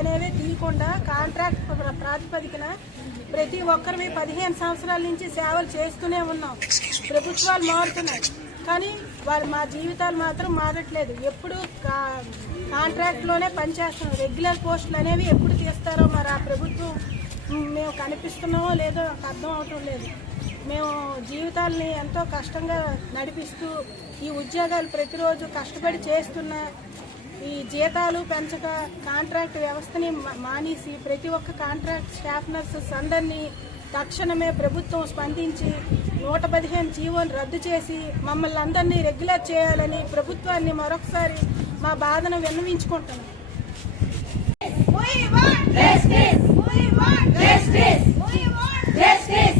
అనేవి తీయకుండా కాంట్రాక్ట్ ప్రాతిపదికన ప్రతి ఒక్కరిని 15 సంవత్సరాల నుంచి సేవలు చేస్తూనే ఉన్నాం. ప్రభుత్వాలు మారుతున్నాయి కానీ మా జీవితాలు మాత్రం మారట్లేదు. ఎప్పుడు కాంట్రాక్ట్లోనే పనిచేస్తున్నాం. రెగ్యులర్ పోస్టులు అనేవి ఎప్పుడు తీస్తారో మరి ఆ ప్రభుత్వం మేము కనిపిస్తున్నామో లేదో అర్థం అవటం లేదు. మేము జీవితాలని ఎంతో కష్టంగా నడిపిస్తూ ఈ ఉద్యోగాలు ప్రతిరోజు కష్టపడి చేస్తున్న ఈ జీతాలు పెంచక కాంట్రాక్ట్ వ్యవస్థని మానేసి ప్రతి ఒక్క కాంట్రాక్ట్ స్టాఫ్ నర్సెస్ అందరినీ తక్షణమే ప్రభుత్వం స్పందించి 115 జీవోలు రద్దు చేసి మమ్మల్ని అందరినీ రెగ్యులర్ చేయాలని ప్రభుత్వాన్ని మరొకసారి మా బాధను విన్నవించుకుంటున్నాం. We want justice. We want justice. We want justice.